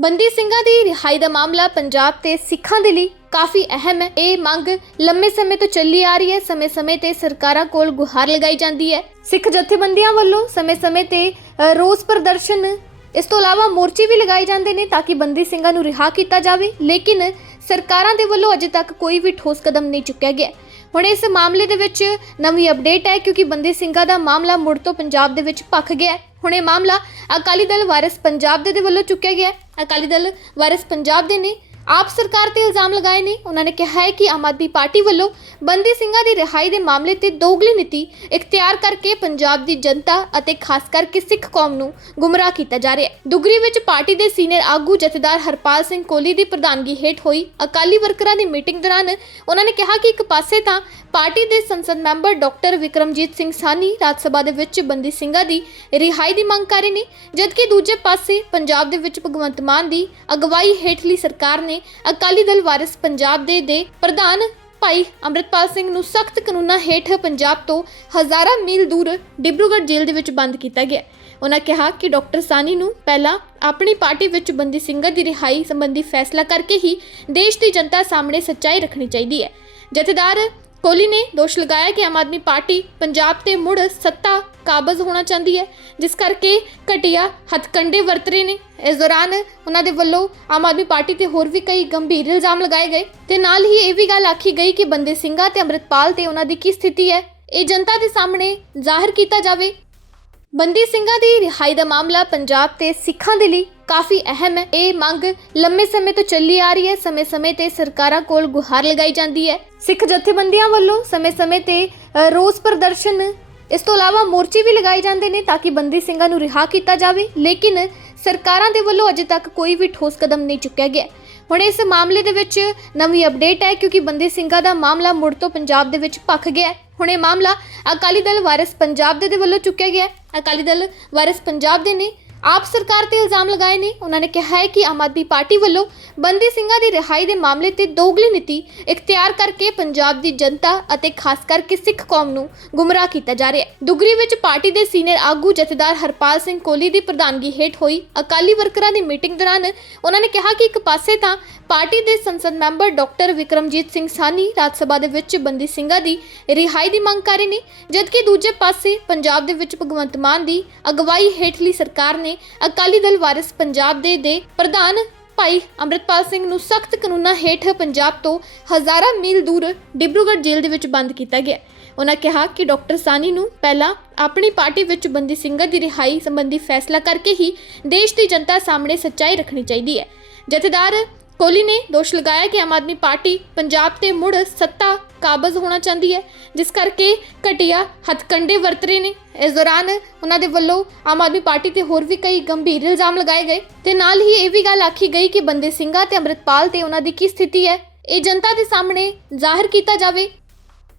ਬੰਦੀ ਸਿੰਘਾਂ ਦੀ ਰਿਹਾਈ ਦਾ ਮਾਮਲਾ ਪੰਜਾਬ ਤੇ ਸਿੱਖਾਂ ਦੇ ਲਈ ਕਾਫੀ ਅਹਿਮ ਹੈ। ਇਹ ਮੰਗ ਲੰਮੇ ਸਮੇਂ ਤੋਂ ਚੱਲੀ ਆ ਰਹੀ ਹੈ। ਸਮੇਂ-ਸਮੇਂ ਤੇ ਸਰਕਾਰਾਂ ਕੋਲ ਗੁਹਾਰ ਲਗਾਈ ਜਾਂਦੀ ਹੈ। ਸਿੱਖ ਜਥੇਬੰਦੀਆਂ ਵੱਲੋਂ ਸਮੇਂ-ਸਮੇਂ ਤੇ ਰੋਸ ਪ੍ਰਦਰਸ਼ਨ, ਇਸ ਤੋਂ ਇਲਾਵਾ ਮੋਰਚੇ ਵੀ ਲਗਾਏ ਜਾਂਦੇ ਨੇ ਤਾਂ ਕਿ ਬੰਦੀ ਸਿੰਘਾਂ ਨੂੰ ਰਿਹਾ ਕੀਤਾ ਜਾਵੇ। ਲੇਕਿਨ ਸਰਕਾਰਾਂ ਦੇ ਵੱਲੋਂ ਅਜੇ ਤੱਕ ਕੋਈ ਵੀ ਠੋਸ ਕਦਮ ਨਹੀਂ ਚੁੱਕਿਆ ਗਿਆ। ਹੁਣ ਇਸ ਮਾਮਲੇ ਦੇ ਵਿੱਚ ਨਵੀਂ ਅਪਡੇਟ ਹੈ ਕਿਉਂਕਿ ਬੰਦੀ ਸਿੰਘਾਂ ਦਾ ਮਾਮਲਾ ਮੁੜ ਤੋਂ ਪੰਜਾਬ ਦੇ ਵਿੱਚ ਭਖ ਗਿਆ ਹੈ। ਹੁਣ ਇਹ ਮਾਮਲਾ ਅਕਾਲੀ ਦਲ ਵਾਰਿਸ ਪੰਜਾਬ ਦੇ ਦੇ ਵੱਲੋਂ ਚੁੱਕਿਆ ਗਿਆ ਹੈ। ਅਕਾਲੀ ਦਲ ਵਾਰਿਸ ਪੰਜਾਬ ਦੇ ਨੇ ਆਪ ਸਰਕਾਰ ਤੇ ਇਲਜ਼ਾਮ ਲਗਾਏ ਨੇ। ਉਹਨਾਂ ਨੇ ਕਿਹਾ ਹੈ ਕਿ ਆਮ ਆਦਮੀ ਪਾਰਟੀ ਵੱਲੋਂ ਬੰਦੀ ਸਿੰਘਾਂ ਦੀ ਰਿਹਾਈ ਦੇ ਮਾਮਲੇ ਤੇ ਦੋਗਲੀ ਨੀਤੀ ਇਖਤਿਆਰ ਕਰਕੇ ਪੰਜਾਬ ਦੀ ਜਨਤਾ ਅਤੇ ਖਾਸ ਕਰਕੇ ਸਿੱਖ ਕੌਮ ਨੂੰ ਗੁੰਮਰਾਹ ਕੀਤਾ ਜਾ ਰਿਹਾ ਹੈ। ਦੁਗਰੀ ਵਿੱਚ ਪਾਰਟੀ ਦੇ ਸੀਨੀਅਰ ਆਗੂ ਜਥੇਦਾਰ ਹਰਪਾਲ ਸਿੰਘ ਕੋਹਲੀ ਦੀ ਪ੍ਰਧਾਨਗੀ ਹੇਠ ਹੋਈ ਅਕਾਲੀ ਵਰਕਰਾਂ ਦੀ ਮੀਟਿੰਗ ਦੌਰਾਨ ਉਹਨਾਂ ਨੇ ਕਿਹਾ ਕਿ ਇੱਕ ਪਾਸੇ ਤਾਂ ਪਾਰਟੀ ਦੇ ਸੰਸਦ ਮੈਂਬਰ ਡਾਕਟਰ ਵਿਕਰਮਜੀਤ ਸਿੰਘ ਸਾਨੀ ਰਾਜ ਸਭਾ ਦੇ ਵਿੱਚ ਬੰਦੀ ਸਿੰਘਾਂ ਦੀ ਰਿਹਾਈ ਦੀ ਮੰਗ ਕਰ ਰਹੇ ਨੇ, ਜਦਕਿ ਦੂਜੇ ਪਾਸੇ ਪੰਜਾਬ ਦੇ ਵਿੱਚ ਭਗਵੰਤ ਮਾਨ ਦੀ ਅਗਵਾਈ ਹੇਠਲੀ ਸਰਕਾਰ ਨੇ ਅਕਾਲੀ ਦਲ ਵਾਰਿਸ ਪੰਜਾਬ ਦੇ ਦੇ ਪ੍ਰਧਾਨ ਭਾਈ ਅੰਮ੍ਰਿਤਪਾਲ ਸਿੰਘ ਨੂੰ ਸਖਤ ਕਾਨੂੰਨਾਂ ਹੇਠ ਪੰਜਾਬ ਤੋਂ ਹਜ਼ਾਰਾਂ ਮੀਲ ਦੂਰ ਡਿਬਰੂਗੜ੍ਹ ਜੇਲ੍ਹ ਦੇ ਵਿੱਚ ਬੰਦ ਕੀਤਾ ਗਿਆ। ਉਹਨਾਂ ਕਿਹਾ ਕਿ ਡਾਕਟਰ ਸਾਨੀ ਨੂੰ ਪਹਿਲਾਂ ਆਪਣੀ ਪਾਰਟੀ ਵਿੱਚ ਬੰਦੀ ਸਿੰਘਾਂ ਦੀ ਰਿਹਾਈ ਸੰਬੰਧੀ ਫੈਸਲਾ ਕਰਕੇ ਹੀ ਦੇਸ਼ ਦੀ ਜਨਤਾ ਸਾਹਮਣੇ ਸੱਚਾਈ ਰੱਖਣੀ ਚਾਹੀਦੀ ਹੈ। ਜਥੇਦਾਰ ਕੋਹਲੀ ਨੇ ਦੋਸ਼ ਲਗਾਇਆ ਕਿ ਆਮ ਆਦਮੀ ਪਾਰਟੀ ਪੰਜਾਬ ਤੇ ਮੁੜ ਸੱਤਾ ਕਾਬਜ਼ ਹੋਣਾ ਚਾਹੁੰਦੀ ਹੈ, ਜਿਸ ਕਰਕੇ ਘਟੀਆ ਹੱਥਕੰਡੇ ਵਰਤ ਰਹੇ ਨੇ। ਇਸ ਦੌਰਾਨ ਉਹਨਾਂ ਦੇ ਵੱਲੋਂ ਆਮ ਆਦਮੀ ਪਾਰਟੀ ਤੇ ਹੋਰ ਵੀ ਕਈ ਗੰਭੀਰ ਇਲਜ਼ਾਮ ਲਗਾਏ ਗਏ। ਤੇ ਨਾਲ ਹੀ ਇਹ ਵੀ ਗੱਲ ਆਖੀ ਗਈ ਕਿ ਬੰਦੇ ਸਿੰਘਾਂ ਤੇ ਅੰਮ੍ਰਿਤਪਾਲ ਤੇ ਉਹਨਾਂ ਦੀ ਕੀ ਸਥਿਤੀ ਹੈ, ਇਹ ਜਨਤਾ ਦੇ ਸਾਹਮਣੇ ਜ਼ਾਹਿਰ ਕੀਤਾ ਜਾਵੇ। ਬੰਦੀ ਸਿੰਘਾਂ ਦੀ ਰਿਹਾਈ ਦਾ ਮਾਮਲਾ ਪੰਜਾਬ ਤੇ ਸਿੱਖਾਂ ਦੇ ਲਈ ਕਾਫੀ ਅਹਿਮ ਹੈ। ਇਹ ਮੰਗ ਲੰਮੇ ਸਮੇਂ ਤੋਂ ਚੱਲੀ ਆ ਰਹੀ ਹੈ। ਸਮੇਂ-ਸਮੇਂ ਤੇ ਸਰਕਾਰਾਂ ਕੋਲ ਗੁਹਾਰ ਲਗਾਈ ਜਾਂਦੀ ਹੈ। ਸਿੱਖ ਜਥੇਬੰਦੀਆਂ ਵੱਲੋਂ ਸਮੇਂ-ਸਮੇਂ ਤੇ ਰੋਸ ਪ੍ਰਦਰਸ਼ਨ, ਇਸ ਤੋਂ ਇਲਾਵਾ ਮੋਰਚੇ ਵੀ ਲਗਾਏ ਜਾਂਦੇ ਨੇ ਤਾਂ ਕਿ ਬੰਦੀ ਸਿੰਘਾਂ ਨੂੰ ਰਿਹਾ ਕੀਤਾ ਜਾਵੇ। ਲੇਕਿਨ ਸਰਕਾਰਾਂ ਦੇ ਵੱਲੋਂ ਅਜੇ ਤੱਕ ਕੋਈ ਵੀ ਠੋਸ ਕਦਮ ਨਹੀਂ ਚੁੱਕਿਆ ਗਿਆ। ਹੁਣ ਇਸ ਮਾਮਲੇ ਦੇ ਵਿੱਚ ਨਵੀਂ ਅਪਡੇਟ ਹੈ ਕਿਉਂਕਿ ਬੰਦੀ ਸਿੰਘਾਂ ਦਾ ਮਾਮਲਾ ਮੁੜ ਤੋਂ ਪੰਜਾਬ ਦੇ ਵਿੱਚ ਭਖ ਗਿਆ ਹੈ। ਹੁਣ ਇਹ ਮਾਮਲਾ ਅਕਾਲੀ ਦਲ ਵਾਰਿਸ ਪੰਜਾਬ ਦੇ ਦੇ ਵੱਲੋਂ ਚੁੱਕਿਆ ਗਿਆ ਹੈ। ਅਕਾਲੀ ਦਲ ਵਾਰਿਸ ਪੰਜਾਬ ਦੇ ਨੇ। ਆਪ ਸਰਕਾਰ ਤੇ ਇਲਜ਼ਾਮ ਲਗਾਏ ਨੇ। ਉਹਨਾਂ ਨੇ ਕਿਹਾ ਹੈ ਕਿ ਆਮ ਆਦਮੀ ਪਾਰਟੀ ਵੱਲੋਂ ਬੰਦੀ ਸਿੰਘਾਂ ਦੀ ਰਿਹਾਈ ਦੇ ਮਾਮਲੇ ਤੇ ਦੋਗਲੀ ਨੀਤੀ ਇਖਤਿਆਰ ਕਰਕੇ ਪੰਜਾਬ ਦੀ ਜਨਤਾ ਅਤੇ ਖਾਸ ਕਰਕੇ ਸਿੱਖ ਕੌਮ ਨੂੰ ਗੁੰਮਰਾਹ ਕੀਤਾ ਜਾ ਰਿਹਾ ਹੈ। ਦੁਗਰੀ ਵਿੱਚ ਪਾਰਟੀ ਦੇ ਸੀਨੀਅਰ ਆਗੂ ਜਥੇਦਾਰ ਹਰਪਾਲ ਸਿੰਘ ਕੋਹਲੀ ਦੀ ਪ੍ਰਧਾਨਗੀ ਹੇਠ ਹੋਈ ਅਕਾਲੀ ਵਰਕਰਾਂ ਦੀ ਮੀਟਿੰਗ ਦੌਰਾਨ ਉਹਨਾਂ ਨੇ ਕਿਹਾ ਕਿ ਇੱਕ ਪਾਸੇ ਤਾਂ ਪਾਰਟੀ ਦੇ ਸੰਸਦ ਮੈਂਬਰ ਡਾਕਟਰ ਵਿਕਰਮਜੀਤ ਸਿੰਘ ਸਾਨੀ ਰਾਜ ਸਭਾ ਦੇ ਵਿੱਚ ਬੰਦੀ ਸਿੰਘਾਂ ਦੀ ਰਿਹਾਈ ਦੀ ਮੰਗ ਕਰ ਰਹੇ ਨੇ, ਜਦਕਿ ਦੂਜੇ ਪਾਸੇ ਪੰਜਾਬ ਦੇ ਵਿੱਚ ਭਗਵੰਤ ਮਾਨ ਦੀ ਅਗਵਾਈ ਹੇਠਲੀ ਸਰਕਾਰ ਨੇ ਅਕਾਲੀ ਦਲ ਵਾਰਿਸ ਪੰਜਾਬ ਦੇ ਦੇ ਪ੍ਰਧਾਨ ਭਾਈ ਅੰਮ੍ਰਿਤਪਾਲ ਸਿੰਘ ਨੂੰ ਸਖਤ ਕਾਨੂੰਨਾਂ ਹੇਠ ਪੰਜਾਬ ਤੋਂ ਹਜ਼ਾਰਾਂ ਮੀਲ ਦੂਰ ਡਿਬਰੂਗੜ੍ਹ ਜੇਲ੍ਹ ਦੇ ਵਿੱਚ ਬੰਦ ਕੀਤਾ ਗਿਆ। ਉਹਨਾਂ ਕਿਹਾ ਕਿ ਡਾਕਟਰ ਸਾਨੀ ਨੂੰ ਪਹਿਲਾਂ ਆਪਣੀ ਪਾਰਟੀ ਵਿੱਚ ਬੰਦੀ ਸਿੰਘਾਂ ਦੀ ਰਿਹਾਈ ਸੰਬੰਧੀ ਫੈਸਲਾ ਕਰਕੇ ਹੀ ਦੇਸ਼ ਦੀ ਜਨਤਾ ਸਾਹਮਣੇ ਸੱਚਾਈ ਰੱਖਣੀ ਚਾਹੀਦੀ ਹੈ। ਜਥੇਦਾਰ ਕੋਹਲੀ ਨੇ ਦੋਸ਼ ਲਗਾਇਆ ਕਿ ਆਮ ਆਦਮੀ ਪਾਰਟੀ ਪੰਜਾਬ ਤੇ ਮੁੜ ਸੱਤਾ ਕਾਬਜ਼ ਹੋਣਾ ਚਾਹੁੰਦੀ ਹੈ, ਜਿਸ ਕਰਕੇ ਘਟੀਆ ਹੱਥਕੰਡੇ ਵਰਤ ਰਹੇ ਨੇ। ਇਸ ਦੌਰਾਨ ਉਹਨਾਂ ਦੇ ਵੱਲੋਂ ਆਮ ਆਦਮੀ ਪਾਰਟੀ ਤੇ ਹੋਰ ਵੀ ਕਈ ਗੰਭੀਰ ਇਲਜ਼ਾਮ ਲਗਾਏ ਗਏ। ਤੇ ਨਾਲ ਹੀ ਇਹ ਵੀ ਗੱਲ ਆਖੀ ਗਈ ਕਿ ਬੰਦੇ ਸਿੰਘਾਂ ਤੇ ਅੰਮ੍ਰਿਤਪਾਲ ਤੇ ਉਹਨਾਂ ਦੀ ਕੀ ਸਥਿਤੀ ਹੈ, ਇਹ ਜਨਤਾ ਦੇ ਸਾਹਮਣੇ ਜ਼ਾਹਿਰ ਕੀਤਾ ਜਾਵੇ।